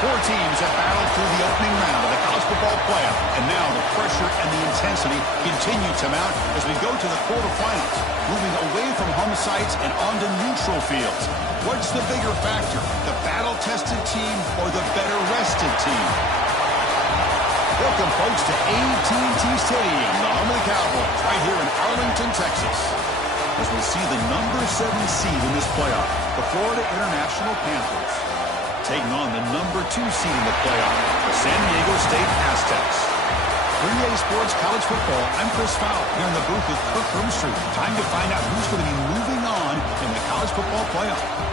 Four teams have battled through the opening round of the college football playoff, and now the pressure and the intensity continue to mount as we go to the quarterfinals, moving away from home sites and onto neutral fields. What's the bigger factor, the battle-tested team or the better-rested team? Welcome, folks, to AT&T Stadium, the home of the Cowboys, right here in Arlington, Texas, as we see the number 7 seed in this playoff, the Florida International Panthers, taking on the number 2 seed in the playoff, the San Diego State Aztecs. 3A Sports College Football, I'm Chris Fowle, here in the booth with Kirk Herbstreit. Time to find out who's going to be moving on in the college football playoff.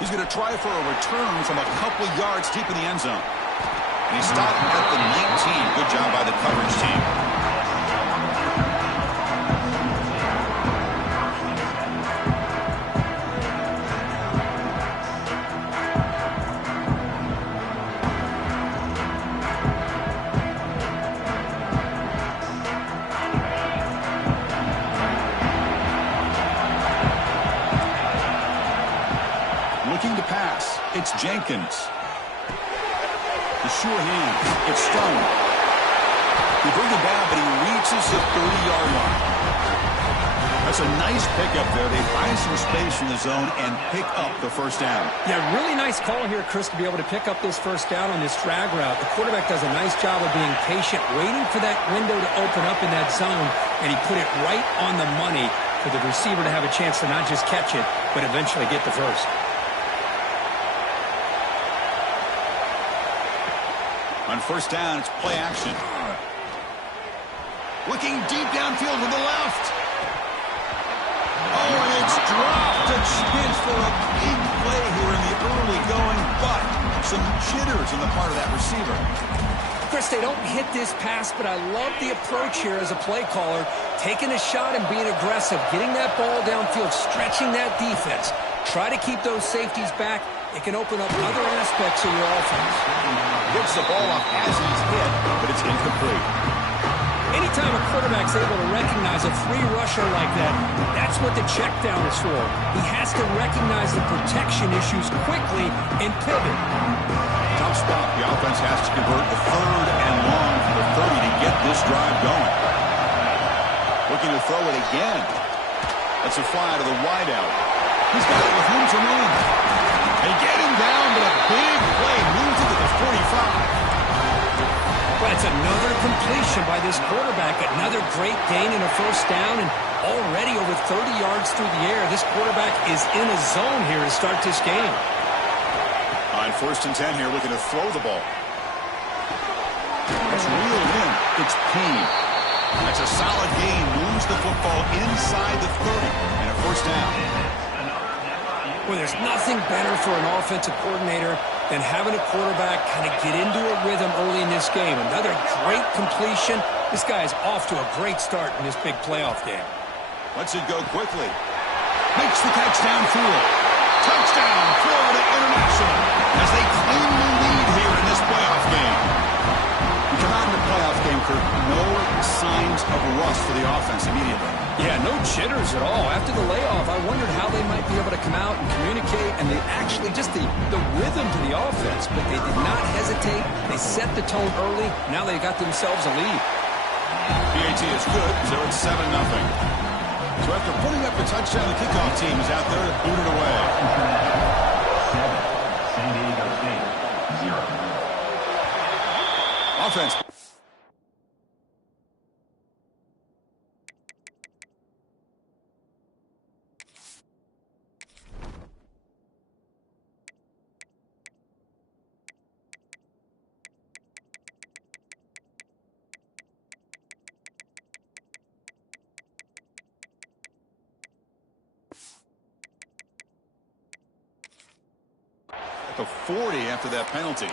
He's going to try for a return from a couple yards deep in the end zone. And he stopped at the 19. Good job by the coverage team. Looking to pass. It's Jenkins. The sure hand. It's Stone. He brings it down, but he reaches the 30-yard line. That's a nice pickup there. They find some space in the zone and pick up the first down. Yeah, really nice call here, Chris, to be able to pick up this first down on this drag route. The quarterback does a nice job of being patient, waiting for that window to open up in that zone, and he put it right on the money for the receiver to have a chance to not just catch it, but eventually get the first. On first down, it's play action. Looking deep downfield with the left. Oh, and it's dropped. A chance for a big play here in the early going, but some jitters on the part of that receiver. Chris, they don't hit this pass, but I love the approach here as a play caller. Taking a shot and being aggressive, getting that ball downfield, stretching that defense. Try to keep those safeties back. It can open up other aspects of your offense. Gets the ball off as he's hit, but it's incomplete. Anytime a quarterback's able to recognize a free rusher like that, that's what the check down is for. He has to recognize the protection issues quickly and pivot. Tough spot. The offense has to convert the third and long from the 30 to get this drive going. Looking to throw it again. That's a fly to the wideout. He's got it with room to run. They get him down, but a big play moves into the 45. Well, it's another completion by this quarterback. Another great gain in a first down, and already over 30 yards through the air. This quarterback is in a zone here to start this game. On first and 10 here, looking to throw the ball. That's reeled in. It's Payne. That's a solid gain. Moves the football inside the 30. And a first down. Well, there's nothing better for an offensive coordinator than having a quarterback kind of get into a rhythm early in this game. Another great completion. This guy is off to a great start in this big playoff game. Lets it go quickly. Makes the catch downfield. Touchdown, Florida International, as they claim the lead here in this playoff game. We come out in the playoff game, Kirk. No signs of rust for the offense immediately. Yeah, no jitters at all. After the layoff, I wondered how they might be able to come out and communicate, and they actually just the rhythm to the offense, but they did not hesitate. They set the tone early. Now they got themselves a lead. PAT is good, so it's 7-0. So after putting up the touchdown, the kickoff team is out there to boot it away. 7, San Diego State, 0. Offense. the 40 after that penalty.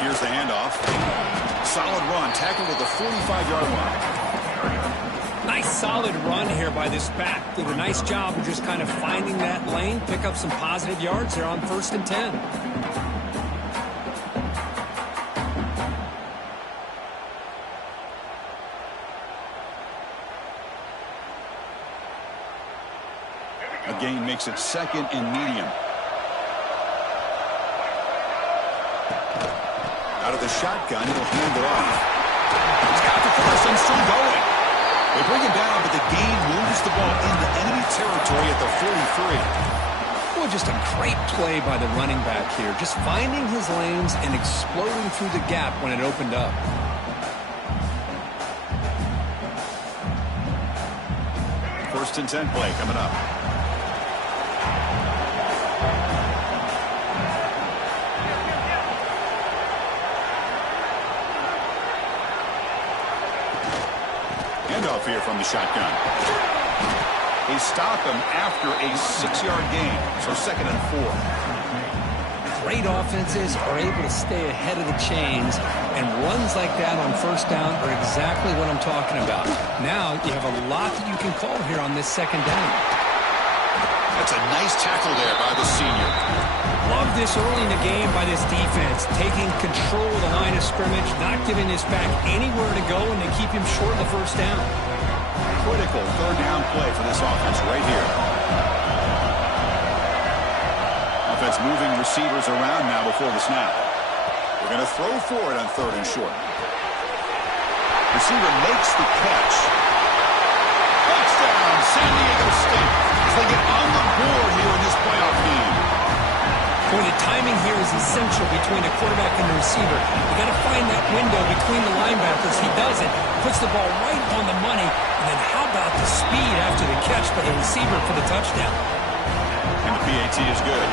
Here's the handoff. Solid run, tackled at the 45-yard line. Nice solid run here by this back. Did a nice job of just kind of finding that lane, pick up some positive yards there on 1st and 10. A gain makes it 2nd and medium. Out of the shotgun, he'll hand it off. He's got the first and still going. They bring him down, but the gain moves the ball into enemy territory at the 43. Well, just a great play by the running back here. Just finding his lanes and exploding through the gap when it opened up. First and 10 play coming up. Handoff here from the shotgun. They stop him after a 6-yard gain, so 2nd and 4. Great offenses are able to stay ahead of the chains, and runs like that on 1st down are exactly what I'm talking about. Now you have a lot that you can call here on this 2nd down. That's a nice tackle there by the senior. Love this early in the game by this defense, taking control of the line of scrimmage, not giving this back anywhere to go, and they keep him short of the 1st down. Critical 3rd down play for this offense right here. Offense moving receivers around now before the snap. They're going to throw for it on 3rd and short. Receiver makes the catch. Touchdown, San Diego State. As they get on the board here in this playoff game. Boy, the timing here is essential between the quarterback and the receiver. You got to find that window between the linebackers. He does it, puts the ball right on the money, and then how about the speed after the catch by the receiver for the touchdown? And the PAT is good.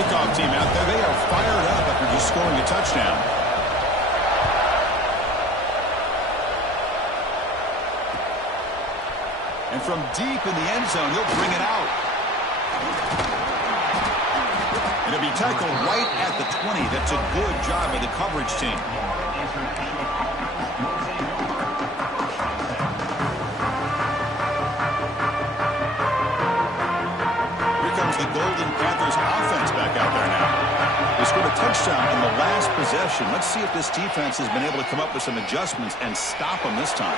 Kickoff team out there, they are fired up after just scoring a touchdown. And from deep in the end zone, he'll bring it out. And it'll be tackled right at the 20. That's a good job by the coverage team. Here comes the Golden Panthers offense back out there now. They scored a touchdown in the last possession. Let's see if this defense has been able to come up with some adjustments and stop them this time.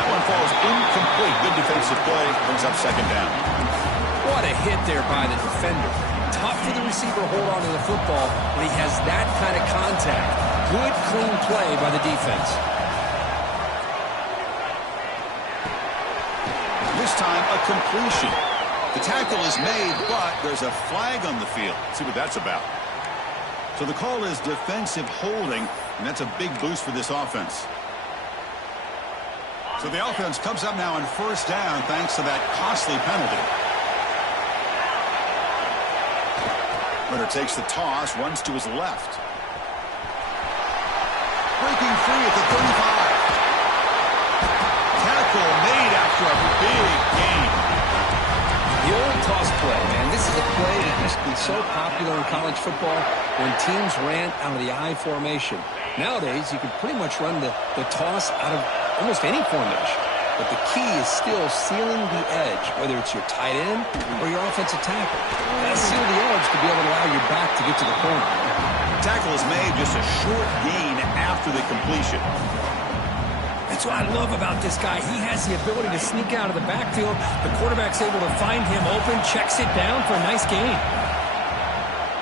That one falls incomplete. Good defensive play. Brings up 2nd down. What a hit there by the defender. Tough for the receiver to hold on to the football, but he has that kind of contact. Good, clean play by the defense. This time, a completion. The tackle is made, but there's a flag on the field. Let's see what that's about. So the call is defensive holding, and that's a big boost for this offense. So the offense comes up now on 1st down thanks to that costly penalty. Runner takes the toss, runs to his left. Breaking free at the 35. Tackle made after a big gain. The old toss play, man. This is a play that used to be so popular in college football when teams ran out of the I formation. Nowadays, you can pretty much run the toss out of almost any formation. But the key is still sealing the edge, whether it's your tight end or your offensive tackle. You gotta seal the edge to be able to allow your back to get to the corner. Tackle is made, just a short gain after the completion. That's what I love about this guy. He has the ability to sneak out of the backfield. The quarterback's able to find him open, checks it down for a nice gain.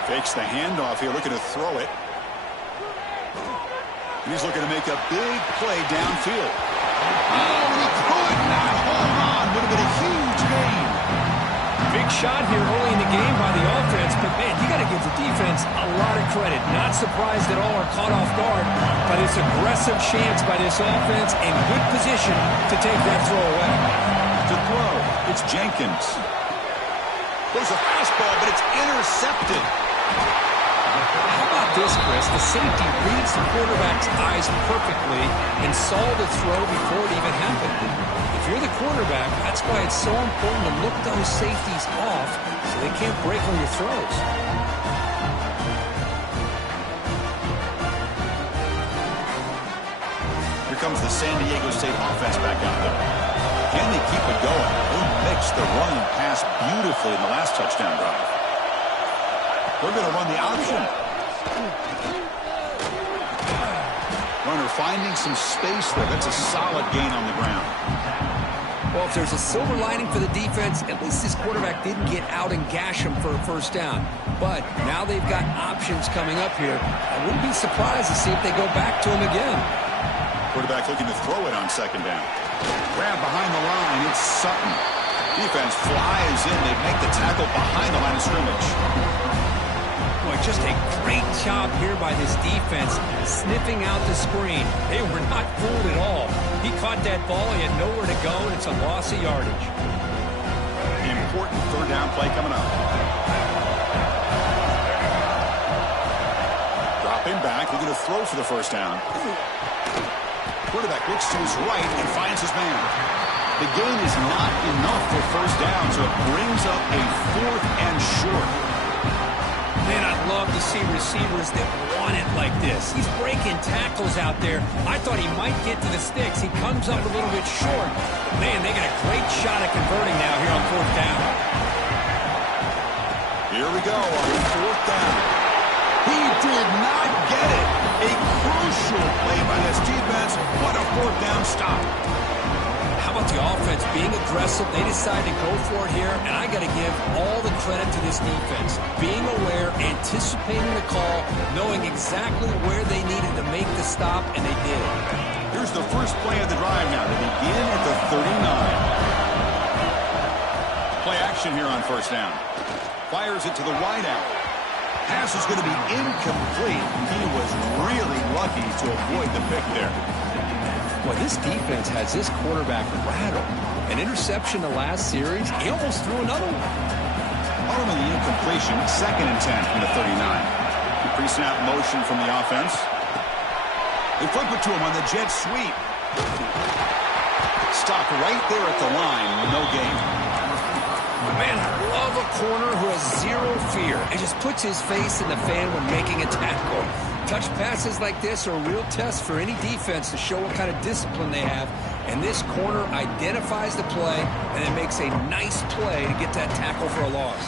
Fakes the handoff here, looking to throw it. And he's looking to make a big play downfield. Oh, he could not hold on. Would have been a huge gain. Big shot here early in the game by the offense, but man, you got to give the defense defense a lot of credit. Not surprised at all or caught off guard by this aggressive chance by this offense in good position to take that throw away. To throw, it's Jenkins. There's a fastball, but it's intercepted. How about this, Chris? The safety reads the quarterback's eyes perfectly and saw the throw before it even happened. If you're the quarterback, that's why it's so important to look those safeties off so they can't break on your throws. Here comes the San Diego State offense back out there. Can they keep it going? They mixed the run and pass beautifully in the last touchdown drive. They're going to run the option. Runner finding some space there. That's a solid gain on the ground. Well, if there's a silver lining for the defense, at least this quarterback didn't get out and gash him for a first down. But now they've got options coming up here. I wouldn't be surprised to see if they go back to him again. Quarterback looking to throw it on second down. Grab behind the line. It's Sutton. Defense flies in. They make the tackle behind the line of scrimmage. Boy, just a great job here by this defense sniffing out the screen. They were not fooled at all. He caught that ball. He had nowhere to go, and it's a loss of yardage. Important third down play coming up. Dropping back, looking to throw for the first down. Quarterback looks to his right and finds his man. The gain is not enough for first down, so it brings up a 4th and short. Man, I'd love to see receivers that want it like this. He's breaking tackles out there. I thought he might get to the sticks. He comes up a little bit short. Man, they got a great shot at converting now here on 4th down. Here we go on 4th down. He did not get it. A crucial play by this defense. What a 4th down stop. How about the offense being aggressive? They decide to go for it here, and I got to give all the credit to this defense. Being aware, anticipating the call, knowing exactly where they needed to make the stop, and they did. Here's the first play of the drive now. They begin at the 39. Play action here on first down. Fires it to the wideout. Pass is going to be incomplete. He was really lucky to avoid the pick there. Boy, this defense has this quarterback rattled. An interception the last series, he almost threw another one. Ultimately, incompletion, 2nd and 10 from the 39. The pre-snap motion from the offense. They flip it to him on the jet sweep. Stopped right there at the line, no gain. Man, I love a corner who has zero fear and just puts his face in the fan when making a tackle. Touch passes like this are a real test for any defense to show what kind of discipline they have. And this corner identifies the play and then makes a nice play to get that tackle for a loss.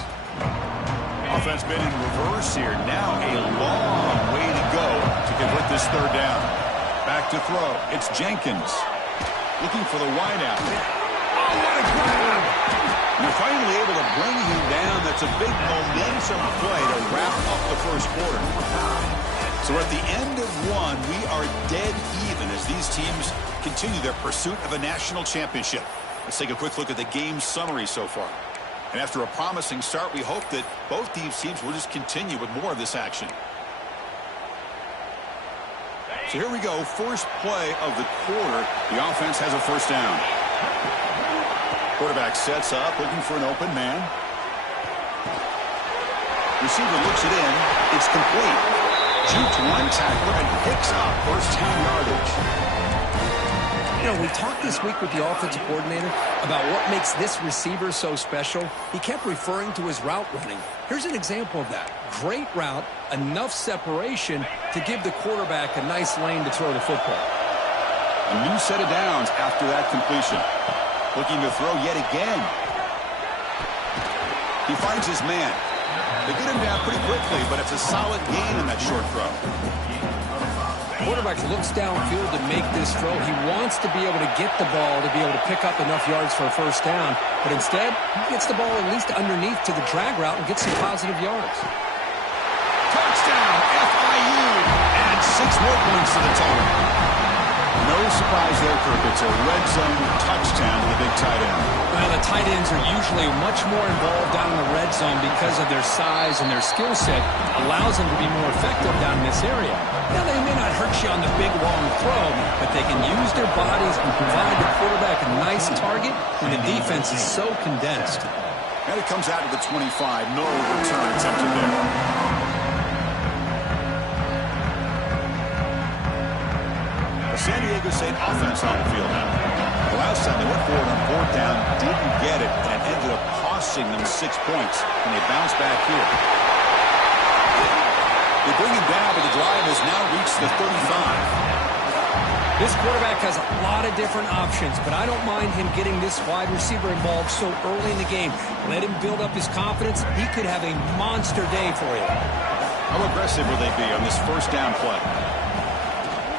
Offense been in reverse here. Now a long way to go to convert this 3rd down. Back to throw. It's Jenkins. Looking for the wideout. Oh, what a grab! You're finally able to bring him down. That's a big momentum play to wrap up the first quarter. So at the end of one, we are dead even as these teams continue their pursuit of a national championship. Let's take a quick look at the game summary so far. And after a promising start, we hope that both these teams will just continue with more of this action. So here we go, first play of the quarter. The offense has a first down. Quarterback sets up, looking for an open man. Receiver looks it in. It's complete. Shoots one tackler and picks up first down yardage. You know, we talked this week with the offensive coordinator about what makes this receiver so special. He kept referring to his route running. Here's an example of that. Great route, enough separation to give the quarterback a nice lane to throw the football. A new set of downs after that completion. Looking to throw yet again. He finds his man. They get him down pretty quickly, but it's a solid gain in that short throw. Quarterback looks downfield to make this throw. He wants to be able to get the ball to be able to pick up enough yards for a first down. But instead, he gets the ball at least underneath to the drag route and gets some positive yards. Touchdown, FIU. And 6 more points to the total. No surprise there, Kirk. It's a red zone touchdown to the big tight end. Well, Yeah, tight ends are usually much more involved down in the red zone because of their size and their skill set allows them to be more effective down in this area. Now, they may not hurt you on the big, long throw, but they can use their bodies and provide the quarterback a nice target when the defense is so condensed. And it comes out to the 25. No return attempted there. The San Diego State offense on the field now. The last time they went forward on fourth down, didn't get it, and ended up costing them 6 points. And they bounce back here. They bring him down, but the drive has now reached the 35. This quarterback has a lot of different options, but I don't mind him getting this wide receiver involved so early in the game. Let him build up his confidence. He could have a monster day for you. How aggressive will they be on this first down play?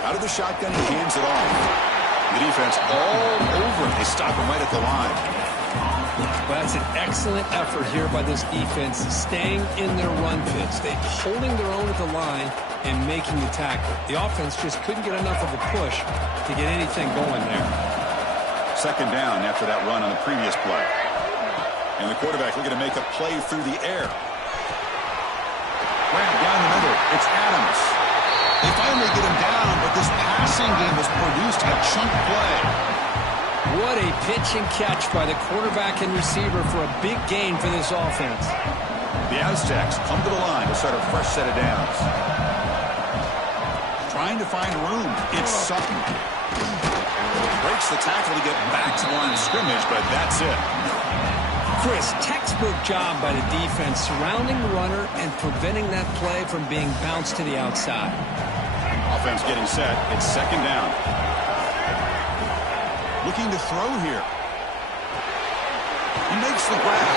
Out of the shotgun, he hands it off. The defense all over him. They stop him right at the line. Well, that's an excellent effort here by this defense, staying in their run fits. They're holding their own at the line and making the tackle. The offense just couldn't get enough of a push to get anything going there. Second down after that run on the previous play. And the quarterback looking to make a play through the air. Grab down the middle. It's Adams. They finally get him down, but this passing game has produced a chunk play. What a pitch and catch by the quarterback and receiver for a big gain for this offense. The Aztecs come to the line to start a fresh set of downs. Trying to find room. It's Sutton. Breaks the tackle to get back to the line of scrimmage, but that's it. Chris, textbook job by the defense surrounding the runner and preventing that play from being bounced to the outside. Offense getting set. It's second down. Looking to throw here. He makes the grab.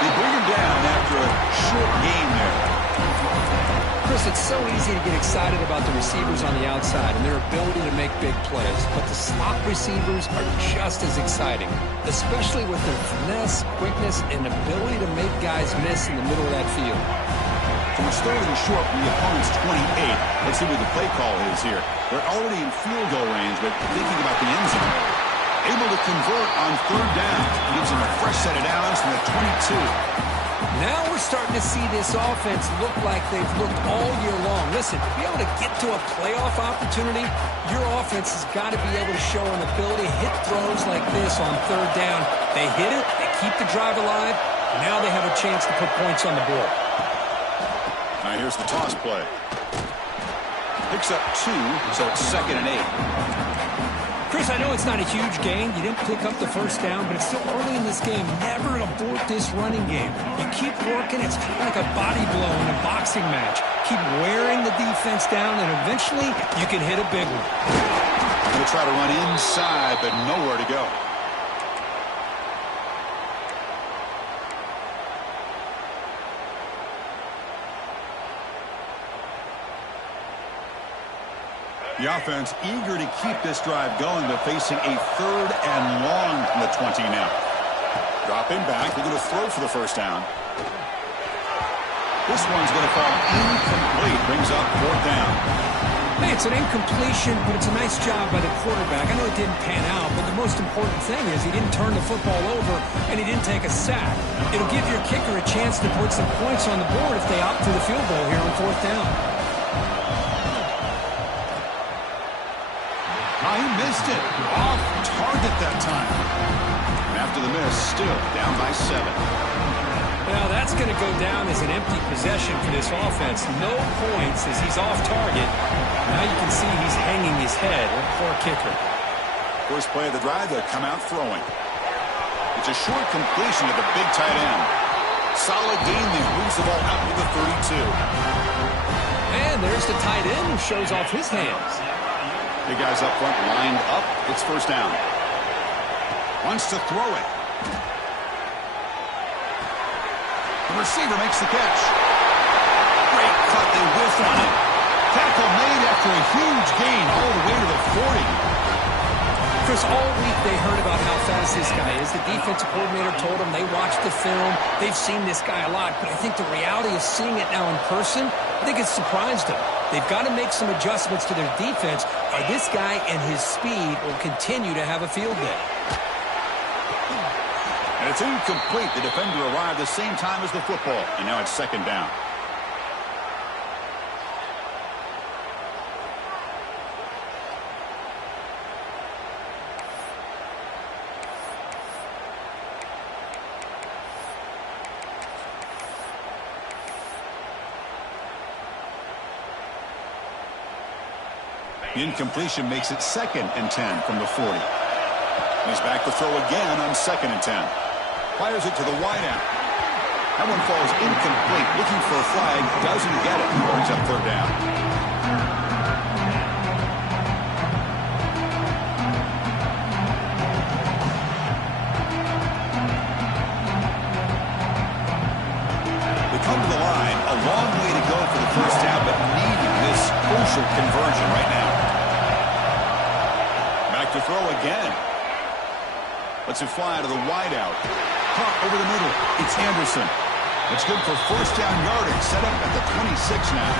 They bring him down after a short gain there. Chris, it's so easy to get excited about the receivers on the outside and their ability to make big plays, but the slot receivers are just as exciting, especially with their finesse, quickness, and ability to make guys miss in the middle of that field. So we're starting short from the opponent's 28. Let's see what the play call is here. They're already in field goal range, but thinking about the end zone. Able to convert on third down. Gives them a fresh set of downs from the 22. Now we're starting to see this offense look like they've looked all year long. Listen, to be able to get to a playoff opportunity, your offense has got to be able to show an ability to hit throws like this on third down. They hit it, they keep the drive alive, now they have a chance to put points on the board. All right, here's the toss play. Picks up 2, so it's 2nd and 8. Chris, I know it's not a huge gain. You didn't pick up the first down, but it's still early in this game. Never abort this running game. You keep working. It's kind of like a body blow in a boxing match. Keep wearing the defense down, and eventually you can hit a big one. Going to try to run inside, but nowhere to go. The offense eager to keep this drive going, but facing a 3rd and long from the 20 now. Dropping back, they're going to throw for the first down. This one's going to fall incomplete, brings up 4th down. Hey, it's an incompletion, but it's a nice job by the quarterback. I know it didn't pan out, but the most important thing is he didn't turn the football over and he didn't take a sack. It'll give your kicker a chance to put some points on the board if they opt for the field goal here on 4th down. He missed it. Off target that time. And after the miss, still down by 7. Well, that's going to go down as an empty possession for this offense. No points as he's off target. Now you can see he's hanging his head. Poor kicker. First play of the drive, they'll come out throwing. It's a short completion to the big tight end. Solid gain there. Moves the ball out to the 32. And there's the tight end who shows off his hands. Big guys up front lined up. It's first down. Wants to throw it. The receiver makes the catch. Great cut. They whiff on it. Tackle made after a huge gain all the way to the 40. Chris, all week they heard about how fast this guy is. The defensive coordinator told them they watched the film. They've seen this guy a lot. But I think the reality of seeing it now in person, I think it's surprised them. They've got to make some adjustments to their defense, or this guy and his speed will continue to have a field day. And And it's incomplete. The defender arrived the same time as the football. And now it's second down. The incompletion makes it 2nd and 10 from the 40. He's back to throw again on 2nd and 10. Fires it to the wideout. That one falls incomplete. Looking for a flag. Doesn't get it. Brings up third down. They come to the line. A long way to go for the first down, but needing this crucial conversion right now. Back to throw again. Lets it fly to the wideout. Caught over the middle. It's Anderson. It's good for first down yardage. Set up at the 26 now.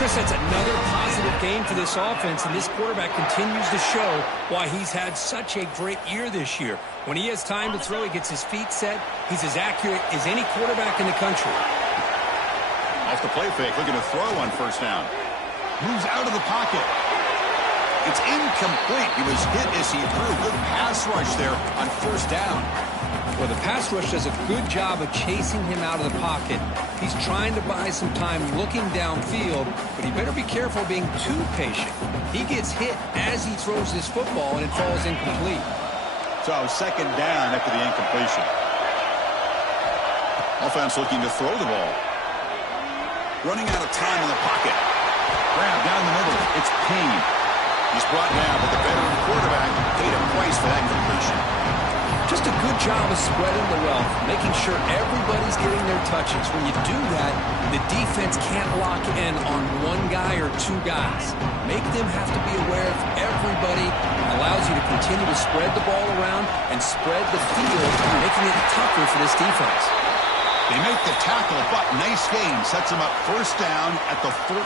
Chris, that's another positive game for this offense, and this quarterback continues to show why he's had such a great year this year. When he has time to throw, he gets his feet set. He's as accurate as any quarterback in the country. Off the play fake, looking to throw on first down. Moves out of the pocket. It's incomplete. He was hit as he threw. Good pass rush there on first down. Well, the pass rush does a good job of chasing him out of the pocket. He's trying to buy some time looking downfield, but he better be careful being too patient. He gets hit as he throws this football, and it falls incomplete. So second down after the incompletion. Offense looking to throw the ball. Running out of time in the pocket. Grab down the middle. It's Payne. He's brought down, but the veteran quarterback paid a price for that completion. Just a good job of spreading the wealth, making sure everybody's getting their touches. When you do that, the defense can't lock in on one guy or two guys. Make them have to be aware of everybody. Allows you to continue to spread the ball around and spread the field, making it tougher for this defense. They make the tackle, but nice gain. Sets them up first down at the 14.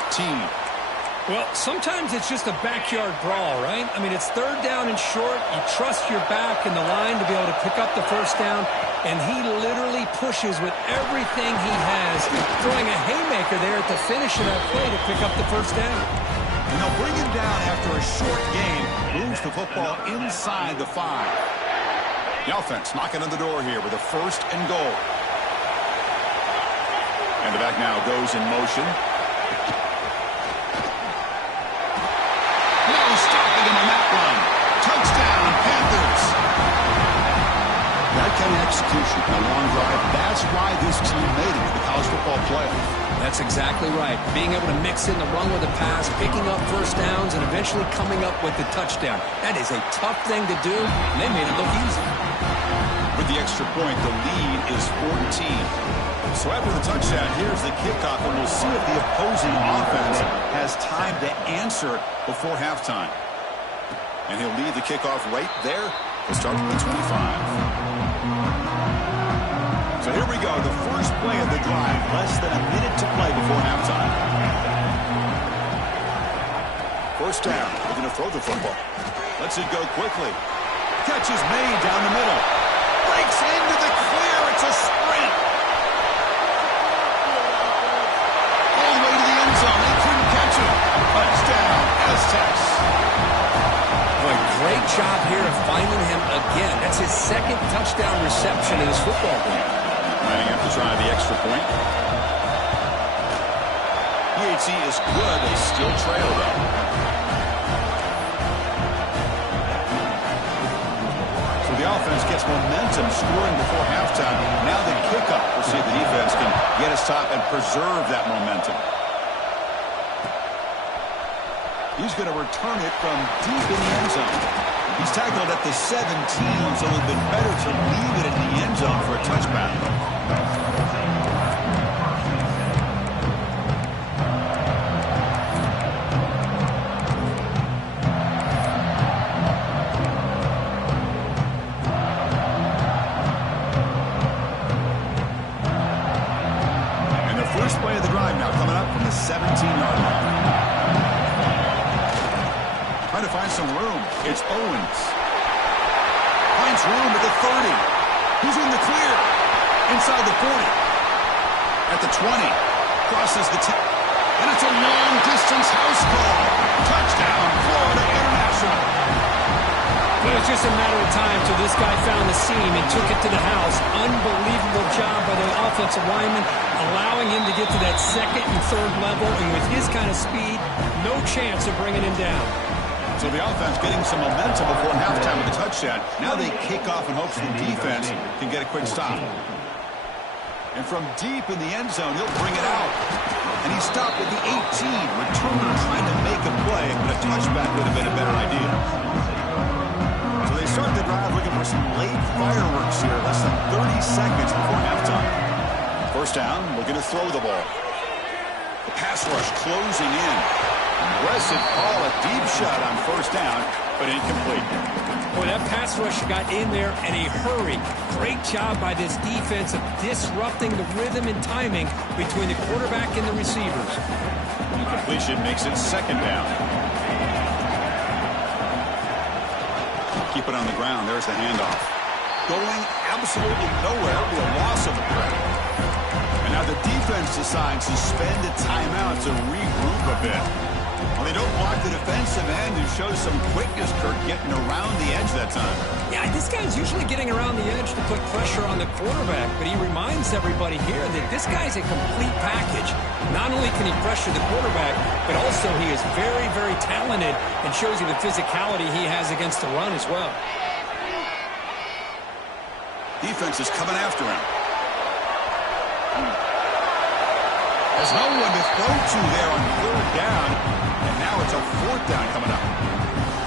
Well, sometimes it's just a backyard brawl, right? I mean, it's third down and short. You trust your back and the line to be able to pick up the first down, and he literally pushes with everything he has, throwing a haymaker there at the finish of that play to pick up the first down. And they'll bring him down after a short game. Moves the football inside the 5. The offense knocking on the door here with a first and goal. And the back now goes in motion. Stopping him on that run. Touchdown, Panthers. That kind of execution, a long drive, that's why this team made it to the college football playoff. That's exactly right. Being able to mix in the run with the pass, picking up first downs, and eventually coming up with the touchdown. That is a tough thing to do, and they made it look easy. With the extra point, the lead is 14. So after the touchdown, here's the kickoff, and we'll see if the opposing offense has time to answer before halftime. And he'll leave the kickoff right there to start with the 25. So here we go, the first play of the drive, less than a minute to play before halftime. First down, looking to throw the football. Lets it go quickly. Catch is made down the middle. Breaks into the clear, it's a sprint. They couldn't catch him. Touchdown, Aztecs. Boy, great job here of finding him again. That's his second touchdown reception in this football game. Lining up to try the extra point. PAT is good. They still trail, though. So the offense gets momentum scoring before halftime. Now the kickoff. We'll see if the defense can get a stop and preserve that momentum. He's going to return it from deep in the end zone. He's tackled at the 17, so it would have been better to leave it in the end zone for a touchback. And the first play of the drive now coming up from the 17-yard line. Trying to find some room. It's Owens. Finds room at the 30. He's in the clear. Inside the 40. At the 20. Crosses the 10. And it's a long-distance house call. Touchdown, Florida International. Well, it's just a matter of time till this guy found the seam and took it to the house. Unbelievable job by the offensive lineman, allowing him to get to that second and third level. And with his kind of speed, no chance of bringing him down. So the offense getting some momentum before halftime with a touchdown. Now they kick off in hopes the defense can get a quick stop. And from deep in the end zone, he'll bring it out. And he stopped at the 18. Returner trying to make a play, but a touchback would have been a better idea. So they start the drive looking for some late fireworks here. Less than 30 seconds before halftime. First down, looking to throw the ball. The pass rush closing in. Aggressive call, a deep shot on first down, but incomplete. Boy, that pass rush got in there in a hurry. Great job by this defense of disrupting the rhythm and timing between the quarterback and the receivers. Completion makes it second down. Keep it on the ground. There's the handoff. Going absolutely nowhere with a loss of the play. And now the defense decides to spend a timeout to regroup a bit. Well, they don't block the defensive end and show some quickness, Kirk, getting around the edge that time. Yeah, this guy's usually getting around the edge to put pressure on the quarterback, but he reminds everybody here that this guy's a complete package. Not only can he pressure the quarterback, but also he is very, very talented and shows you the physicality he has against the run as well. Defense is coming after him. There's no one to throw to there on third down. And now it's a fourth down coming up.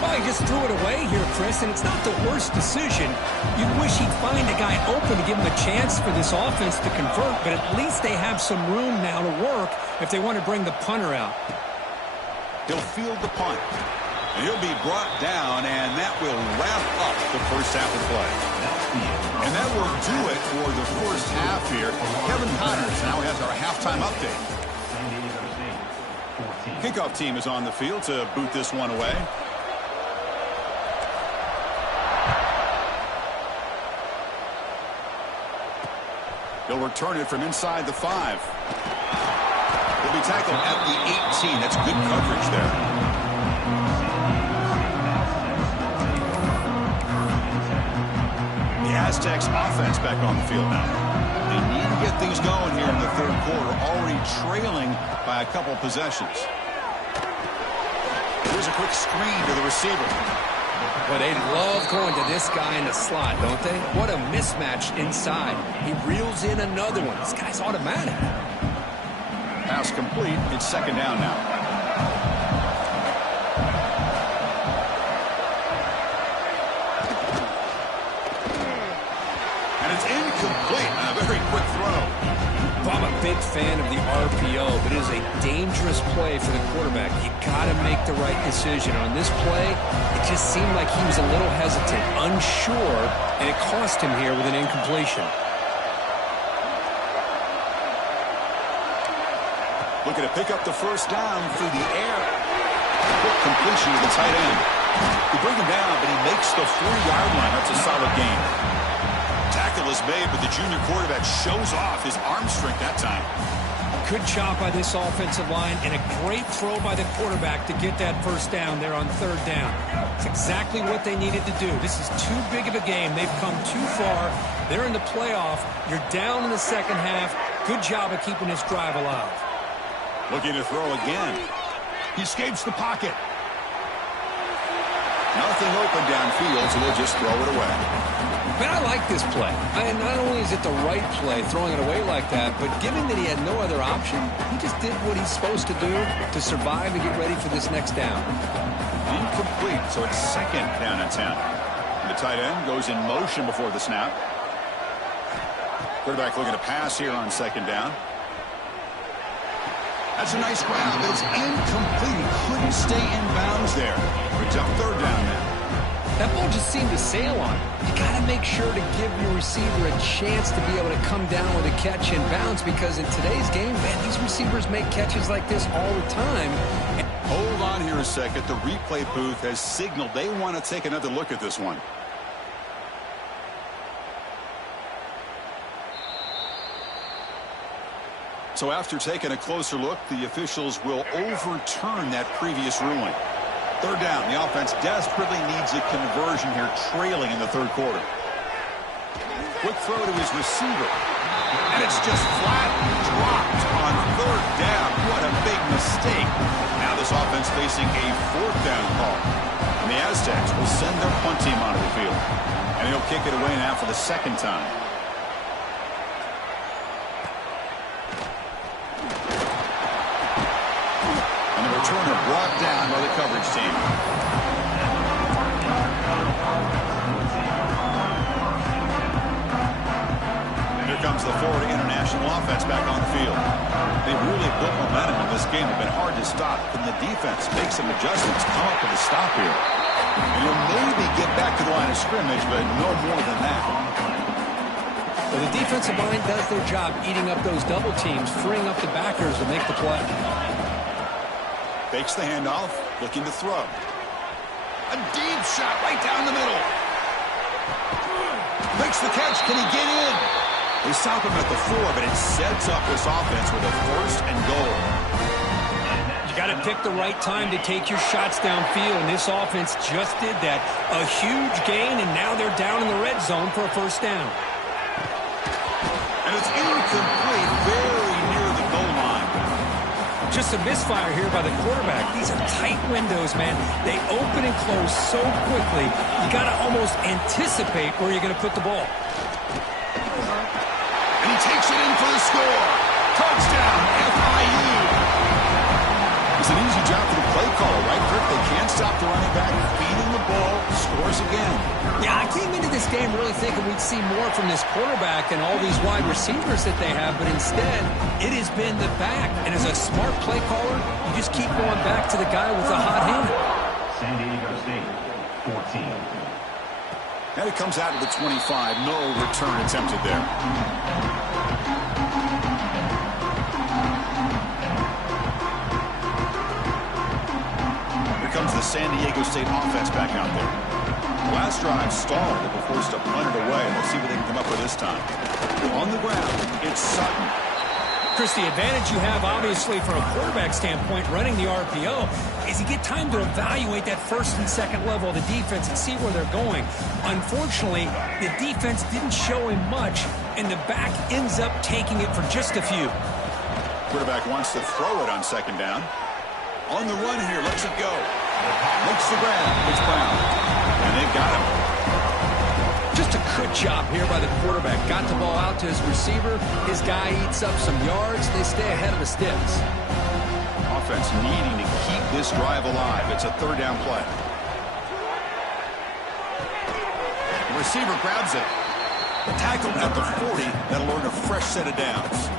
Well, he just threw it away here, Chris, and it's not the worst decision. You wish he'd find a guy open to give him a chance for this offense to convert, but at least they have some room now to work if they want to bring the punter out. He'll field the punt. And he'll be brought down, and that will wrap up the first half of play. And that will do it for the first half here. Kevin Connors now has our halftime update. Kickoff team is on the field to boot this one away. They'll return it from inside the 5. He'll be tackled at the 18. That's good coverage there. The Aztecs offense back on the field now. They need to get things going here in the third quarter, already trailing by a couple possessions. Here's a quick screen to the receiver. Well, they love going to this guy in the slot, don't they? What a mismatch inside. He reels in another one. This guy's automatic. Pass complete. It's second down now. And it's incomplete. A very quick throw. I'm a big fan of the RPO, but it is a dangerous play for the quarterback. You got to make the right decision. On this play, it just seemed like he was a little hesitant, unsure, and it cost him here with an incompletion. Looking to pick up the first down through the air. Quick completion to the tight end. They bring him down, but he makes the 4-yard line. That's a solid gain. Tackle is made, but the junior quarterback shows off his arm strength that time. Good job by this offensive line and a great throw by the quarterback to get that first down there on third down. It's exactly what they needed to do. This is too big of a game. They've come too far. They're in the playoff. You're down in the second half. Good job of keeping this drive alive. Looking to throw again. He escapes the pocket. Nothing open downfield, so they'll just throw it away. But I like this play. And not only is it the right play, throwing it away like that, but given that he had no other option, he just did what he's supposed to do to survive and get ready for this next down. Incomplete, so it's second down and 10. And the tight end goes in motion before the snap. Quarterback looking to pass here on second down. That's a nice grab, but it's incomplete. He couldn't stay in bounds there. Brings up third down now. That ball just seemed to sail on him. You got to make sure to give your receiver a chance to be able to come down with a catch and bounce, because in today's game, man, these receivers make catches like this all the time. Hold on here a second. The replay booth has signaled they want to take another look at this one. So after taking a closer look, the officials will overturn that previous ruling. Third down, the offense desperately needs a conversion here, trailing in the third quarter. Quick throw to his receiver. And it's just flat dropped on third down. What a big mistake. Now this offense facing a fourth down call. And the Aztecs will send their punt team onto the field. And he'll kick it away now for the second time. Returner brought down by the coverage team. Here comes the Florida International offense back on the field. They've really built momentum in this game. It's been hard to stop. Can the defense make some adjustments, come up with a stop here? And he'll maybe get back to the line of scrimmage, but no more than that. Well, the defensive line does their job eating up those double teams, freeing up the backers to make the play. Fakes the handoff, looking to throw. A deep shot right down the middle. Makes the catch. Can he get in? They stop him at the 4, but it sets up this offense with a first and goal. You got to pick the right time to take your shots downfield, and this offense just did that. A huge gain, and now they're down in the red zone for a first down. And it's incomplete, very near the goal line. Just a misfire here by the quarterback. These are tight windows, man. They open and close so quickly. You got to almost anticipate where you're going to put the ball. And he takes it in for the score. Touchdown, FIU. It's an easy job for the play caller, right, Kirk? They can't stop the running back, feeding the ball, scores again. Yeah, I came into this game really thinking we'd see more from this quarterback and all these wide receivers that they have, but instead, it has been the back. And as a smart play caller, you just keep going back to the guy with the hot hand. San Diego State, 14. And it comes out to the 25. No return attempted there. Here comes the San Diego State offense back out there. Last drive stalled. They were forced to punt it away. Let's see what they can come up with this time. On the ground, it's Sutton. Chris, the advantage you have, obviously, from a quarterback standpoint, running the RPO, is you get time to evaluate that first and second level of the defense and see where they're going. Unfortunately, the defense didn't show him much, and the back ends up taking it for just a few. Quarterback wants to throw it on second down. On the run here, lets it go. Makes the grab. It's Brown. And they've got him. Just a good job here by the quarterback. Got the ball out to his receiver. His guy eats up some yards. They stay ahead of the sticks. Offense needing to keep this drive alive. It's a third down play. The receiver grabs it. Tackled at the 40. That'll earn a fresh set of downs.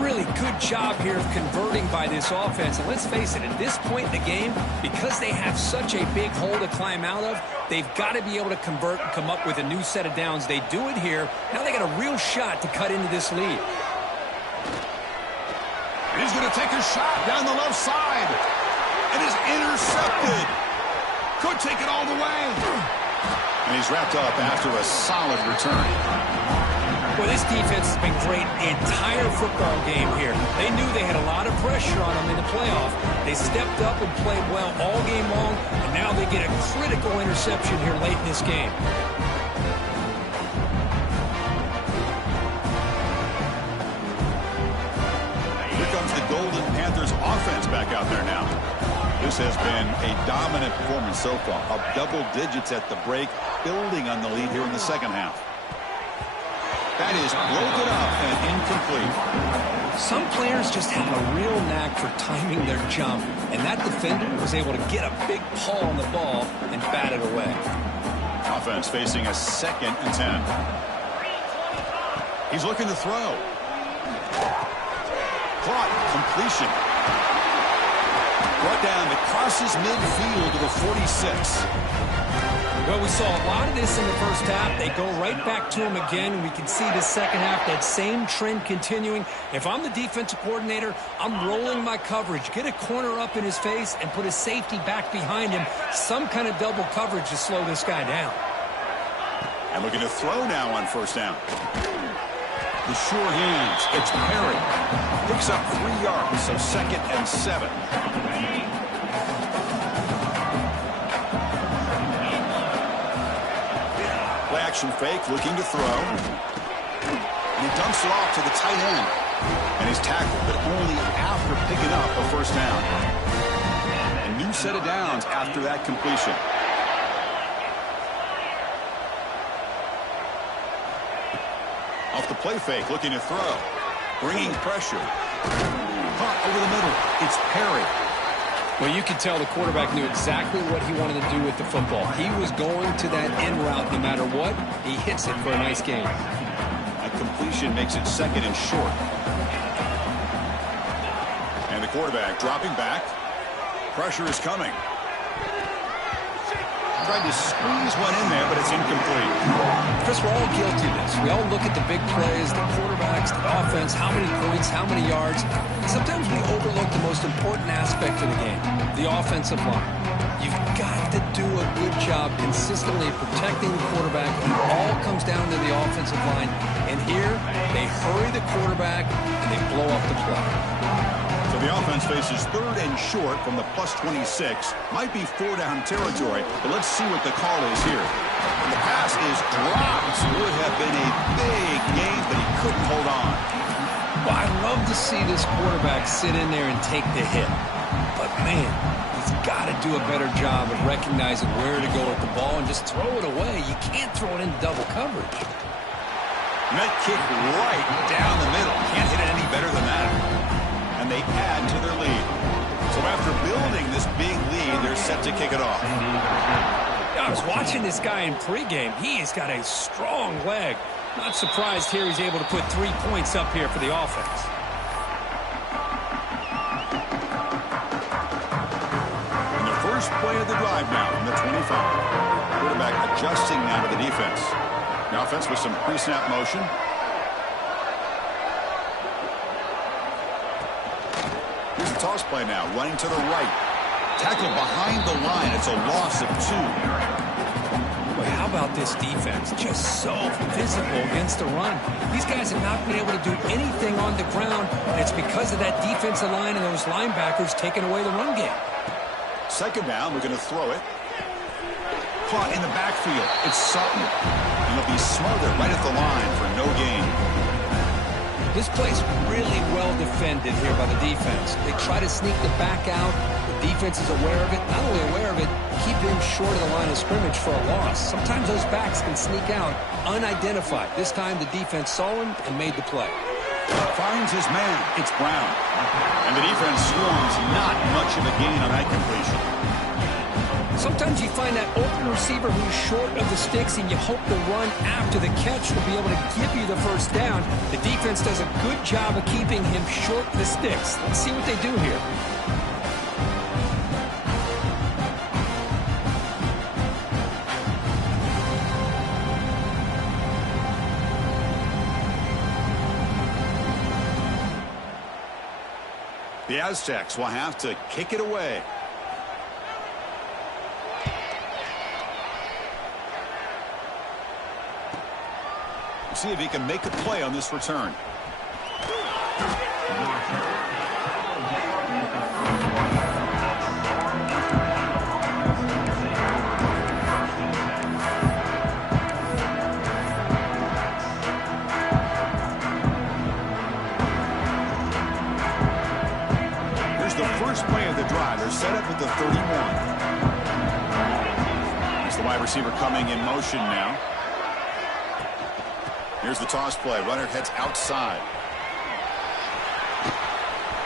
Really good job here of converting by this offense. And let's face it, at this point in the game, because they have such a big hole to climb out of, they've got to be able to convert and come up with a new set of downs. They do it here. Now they got a real shot to cut into this lead. He's going to take a shot down the left side. It is intercepted. Could take it all the way. And he's wrapped up after a solid return. Well, this defense has been great the entire football game here. They knew they had a lot of pressure on them in the playoff. They stepped up and played well all game long, and now they get a critical interception here late in this game. Here comes the Golden Panthers offense back out there now. This has been a dominant performance so far. Up double digits at the break, building on the lead here in the second half. That is broken up and incomplete. Some players just have a real knack for timing their jump, and that defender was able to get a big paw on the ball and bat it away. Offense facing a 2nd and 10. He's looking to throw. Caught, completion. Brought down, it crosses midfield to the 46. Well, we saw a lot of this in the first half. They go right back to him again, and we can see the second half, that same trend continuing. If I'm the defensive coordinator, I'm rolling my coverage. Get a corner up in his face and put a safety back behind him. Some kind of double coverage to slow this guy down. And looking to throw now on first down. The sure hands. It's Perry. Picks up 3 yards, so 2nd and 7. Play action fake, looking to throw. And he dumps it off to the tight end. And he's tackled, but only after picking up a first down. A new set of downs after that completion. Off the play fake, looking to throw. Bringing pressure. Caught over the middle. It's Perry. Well, you could tell the quarterback knew exactly what he wanted to do with the football. He was going to that end route no matter what. He hits it for a nice gain. That completion makes it 2nd and short. And the quarterback dropping back. Pressure is coming. Tried to squeeze one in there, but it's incomplete. Chris, we're all guilty of this. We all look at the big plays, the quarterbacks, the offense, how many points, how many yards. Sometimes we overlook the most important aspect of the game, the offensive line. You've got to do a good job consistently protecting the quarterback. It all comes down to the offensive line. And here, they hurry the quarterback, and they blow up the play. So the offense faces 3rd and short from the +26. Might be 4-down territory, but let's see what the call is here. And the pass is dropped. Would have been a big gain, but he couldn't hold on. Well, I love to see this quarterback sit in there and take the hit. But, man, he's got to do a better job of recognizing where to go with the ball and just throw it away. You can't throw it into double coverage. Met kick right down the middle. Can't hit it any better than that. And they add to their lead. So after building this big lead, they're set to kick it off. I was watching this guy in pregame. He has got a strong leg. Not surprised here he's able to put 3 points up here for the offense. And the first play of the drive now from the 25. Quarterback adjusting now to the defense. The offense with some pre-snap motion. Here's the toss play now, running to the right. Tackle behind the line. It's a loss of 2. Boy, how about this defense? Just so physical against the run. These guys have not been able to do anything on the ground, and it's because of that defensive line and those linebackers taking away the run game. 2nd down, we're going to throw it. Caught in the backfield. It's Sutton. And he'll be smothered right at the line for no gain. This play's really well defended here by the defense. They try to sneak the back out. The defense is aware of it. Not only aware of it, keep him short of the line of scrimmage for a loss. Sometimes those backs can sneak out unidentified. This time the defense saw him and made the play. Finds his man. It's Brown. And the defense swarms. Not much of a gain on that completion. Sometimes you find that open receiver who's short of the sticks, and you hope the run after the catch will be able to give you the first down. The defense does a good job of keeping him short of the sticks. Let's see what they do here. The Aztecs will have to kick it away. See if he can make a play on this return. Here's the first play of the drive. They're set up at the 31. There's the wide receiver coming in motion now. Here's the toss play. Runner heads outside.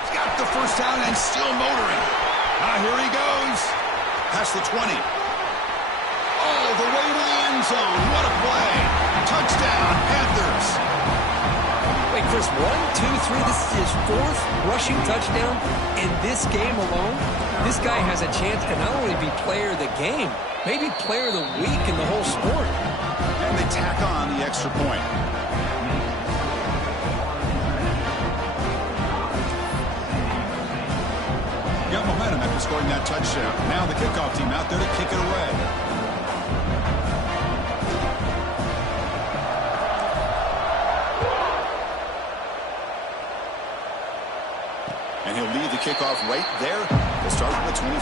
He's got the first down and still motoring. Here he goes. Past the 20. All the way to the end zone. What a play. Touchdown, Panthers. Wait, Chris, 1, 2, 3. This is his 4th rushing touchdown in this game alone. This guy has a chance to not only be player of the game, maybe player of the week in the whole sport. And they tack on the extra point. Got momentum after scoring that touchdown. Now the kickoff team out there to kick it away. And he'll leave the kickoff right there. We'll start with the 25.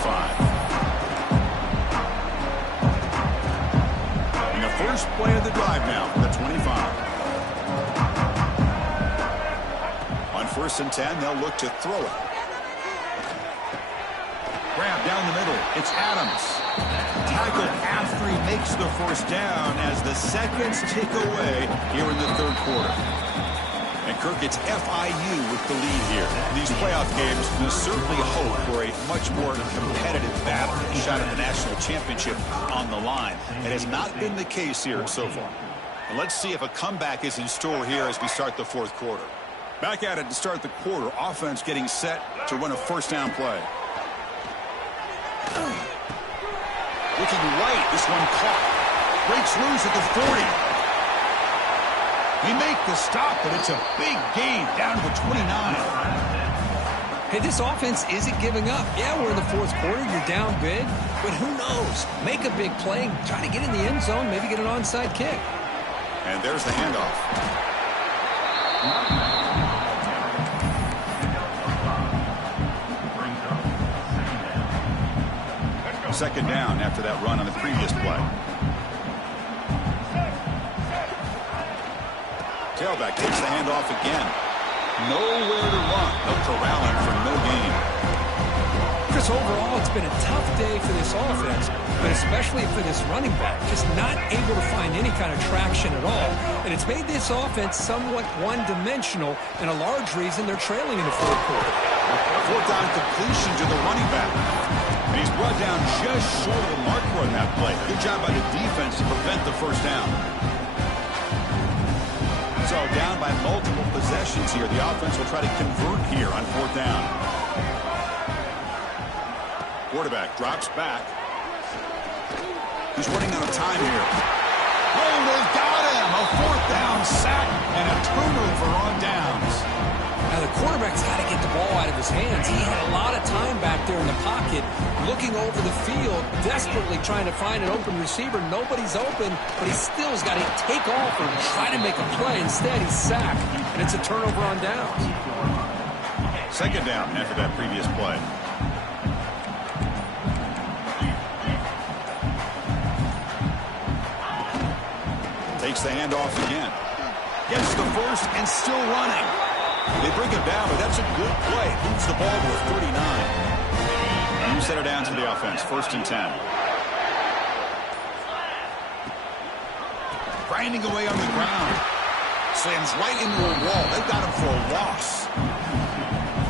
And the first play of the drive now for the 25. On 1st and 10, they'll look to throw it. Grab down the middle. It's Adams. Tackled after he makes the first down as the seconds tick away here in the third quarter. And Kirk, it's FIU with the lead here. These playoff games, there's certainly hope for a much more competitive battle. A shot at the national championship on the line. It has not been the case here so far. And let's see if a comeback is in store here as we start the fourth quarter. Back at it to start the quarter. Offense getting set to run a first down play. Looking right, this one caught. Breaks loose at the 40. They make the stop, but it's a big gain down to the 29. Hey, this offense isn't giving up. Yeah, we're in the fourth quarter. You're down big, but who knows? Make a big play, try to get in the end zone, maybe get an onside kick. And there's the handoff. Second down after that run on the previous play. Tailback takes the handoff again. Nowhere to run. They'll corral him for no gain. Chris, overall, it's been a tough day for this offense, but especially for this running back. Just not able to find any kind of traction at all. And it's made this offense somewhat one-dimensional, and a large reason they're trailing in the fourth quarter. Fourth down completion to the running back. And he's brought down just short of the marker on that play. Good job by the defense to prevent the first down. So down by multiple possessions here. The offense will try to convert here on fourth down. Quarterback drops back. He's running out of time here. Oh, they've got him. A fourth down sack and a turnover on downs. Now, the quarterback's got to get the ball out of his hands. He had a lot of time back there in the pocket, looking over the field, desperately trying to find an open receiver. Nobody's open, but he still's got to take off and try to make a play. Instead, he's sacked, and it's a turnover on downs. Second down after that previous play. Takes the handoff again. Gets the first and still running. They bring him down, but that's a good play. Moves the ball to a 39. New center down to the offense. 1st and 10. Grinding away on the ground. Slams right into a wall. They've got him for a loss.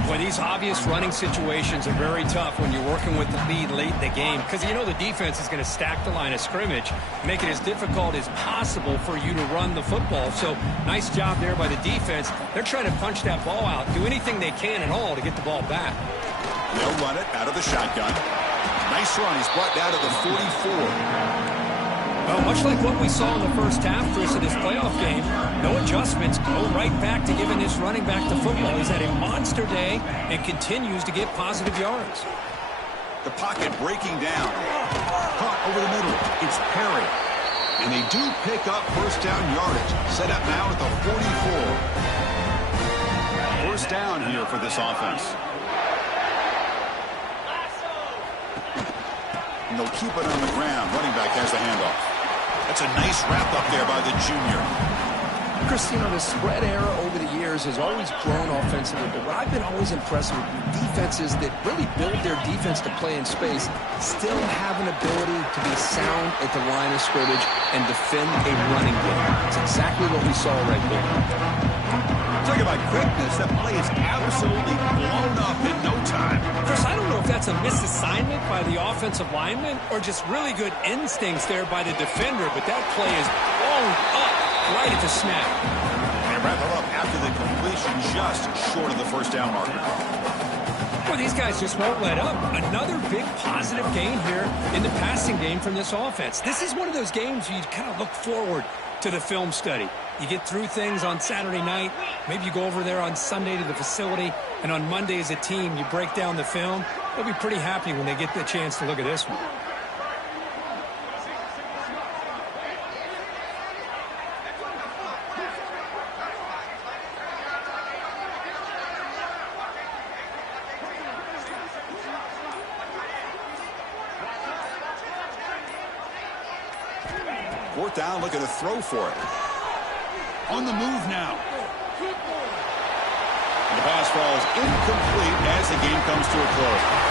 Boy, these obvious running situations are very tough when you're working with the lead late in the game, because you know the defense is going to stack the line of scrimmage, make it as difficult as possible for you to run the football. So nice job there by the defense. They're trying to punch that ball out, do anything they can at all to get the ball back. They'll run it out of the shotgun. Nice run. He's brought down to the 44. Well, much like what we saw in the first half, Chris, of this playoff game, no adjustments, go right back to giving this running back the football. He's had a monster day and continues to get positive yards. The pocket breaking down. Caught over the middle. It's Perry. And they do pick up first down yardage. Set up now at the 44. First down here for this offense. And they'll keep it on the ground. Running back has the handoff. That's a nice wrap up there by the junior. Chris, you know, the spread era over the years has always grown offensively, but what I've been always impressed with defenses that really build their defense to play in space still have an ability to be sound at the line of scrimmage and defend a running game. It's exactly what we saw right there. Talk about quickness. That play is absolutely blown up in no time. Chris, I don't know if that's a misassignment by the offensive lineman or just really good instincts there by the defender, but that play is blown up right at the snap. And wrap it up after the completion, just short of the first down marker. Well, these guys just won't let up. Another big positive gain here in the passing game from this offense. This is one of those games you kind of look forward to the film study. You get through things on Saturday night. Maybe you go over there on Sunday to the facility, and on Monday as a team, you break down the film. They'll be pretty happy when they get the chance to look at this one. Fourth down, looking to throw for it. On the move now. And the pass falls incomplete as the game comes to a close.